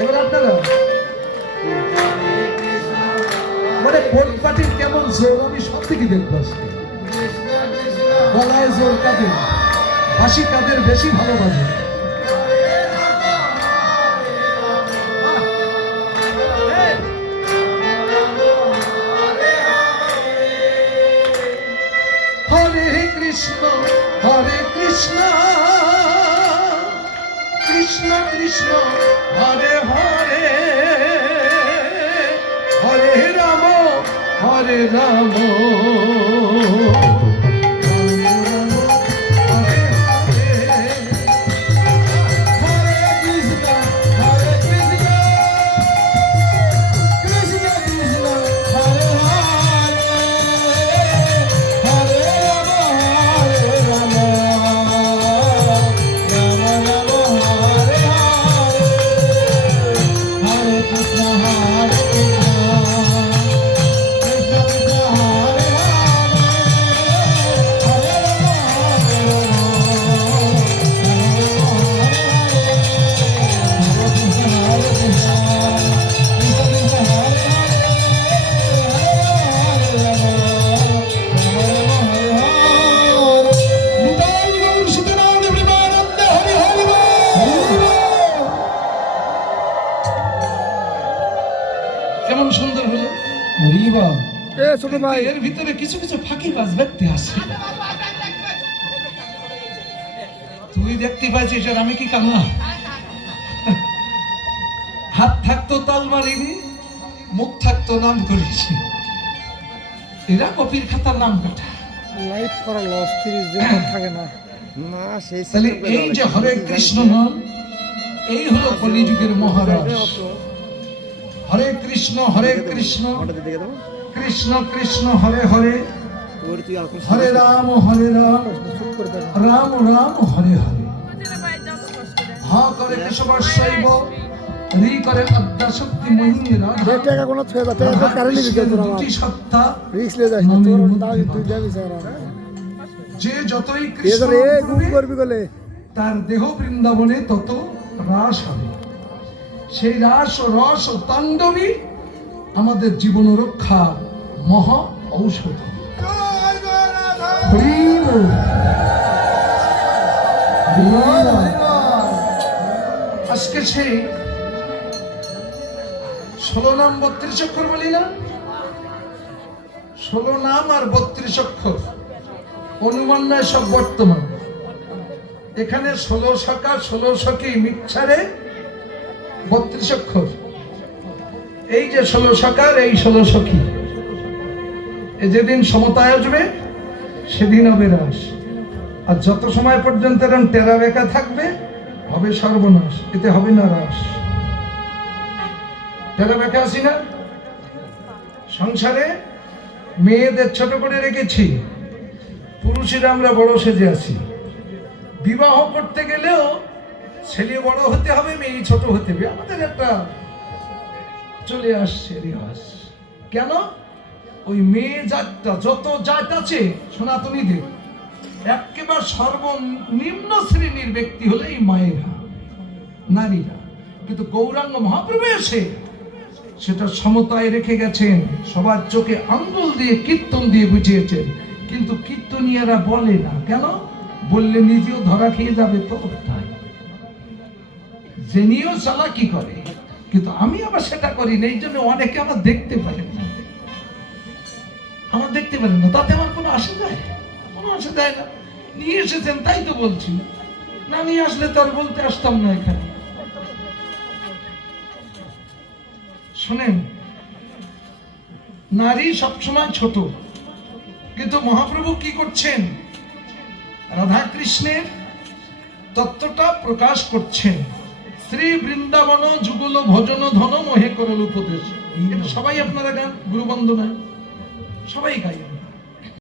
এবার আপনারা মানে কোন পার্টির কেমন জোর আমি সব থেকে দেখবো আজকে। গলায় জোর কাদের, হাসি কাদের বেশি ভালো বাজে। হরে কৃষ্ণ কৃষ্ণ কৃষ্ণ হরে হরে, হরে রাম হরে রাম, কেমন সুন্দর হলো। ছোট ভাই এর ভিতরে কিছু কিছু ফাঁকিবাজ ব্যক্তি আছে। তুই দেখতে পাইছিস আর আমি কি কান্না? হাত থাকতো তাল মারিনি, মুখ থাকতো নাম করেছি। এরা কপির খাতার নাম কাটা লাইট করা লস 30 দিন থাকে না। না সেই তাহলে এই যে হরে কৃষ্ণ নাম, এই হলো কলিযুগের মহারাজ। হরে কৃষ্ণ কৃষ্ণ কৃষ্ণ হরে হরে, হরে রাম রাম রাম হরে হরে। হা করে কেশবশৈব, রি করে আদ্যা শক্তি মহিন্দ্রা। টাকা কোন ছয় টাকা কারেন্ট দিতে তোরা দুটি সত্তা রিস্ক লে যাস না, তোর দাবি তুই যাবি স্যার। যে যতই কৃষ্ণ করবি বলে তার দেহ বৃন্দাবনে তত রাস হবে। সেই রাস ও রস ও তাণ্ডবী আমাদের জীবন রক্ষা মহা ঔষধ। আজকে সেই 16 নাম 32 অক্ষর বলি না, 16 নাম আর 32 অক্ষর অনুমান নয়, সব বর্তমান। এখানে 16 শাখা 16 সখী মিচ্ছারে 32 অক্ষর। এই যে 16 শাখার এই 16 সখী, যেদিন সমতায় আসবে সেদিন হবে রাস। আর যত সময় পর্যন্ত এরকম টেরা বেঁকা থাকবে হবে সর্বনাশ, এতে হবে না রাস। টেরা বেঁকা আছি না সংসারে, মেয়েদের ছোট করে রেখেছি, পুরুষেরা আমরা বড় সেজে আছি। বিবাহ করতে গেলেও ছেলে বড় হতে হবে, মেয়ে ছোট হতে হবে। আমাদের একটা চলে আসছে রেওয়াজ। কেন? ওই মেয়ে জাতটা, যত জাত আছে সনাতনীদের, একেবারে সর্বনিম্ন শ্রেণীর ব্যক্তি হলে এই মায়েরা, নারীরা। কিন্তু গৌরাঙ্গ মহাপ্রভু এসে সেটা সমতায় রেখে গেছেন, সবার চোখে আঙ্গুল দিয়ে কীর্তন দিয়ে বুঝিয়েছেন। কিন্তু কীর্তনীয়রা বলে না কেন? বললে নিজেও ধরা খেয়ে যাবে, তো তাই জেনিও চালাকি করে। কিন্তু আমি আবার সেটা করি না, এই জন্য অনেকে আমার দেখতে পারেন না, তাতে আমার কোনো আসে যায় না। নিয়ে এসেছেন তাই তো বলছি, না নিয়ে আসলে তো আর বলতে আসতাম না এখানে। শোনেন, নারী সবসময় ছোট, কিন্তু মহাপ্রভু কি করছেন? রাধা কৃষ্ণের তত্ত্বটা প্রকাশ করছেন। শ্রী বৃন্দাবন যুগল ভজন ধন মোহে করল উপদেশ। এটা সবাই আপনারা গান, গুরু বন্দনায় সবাই গায়।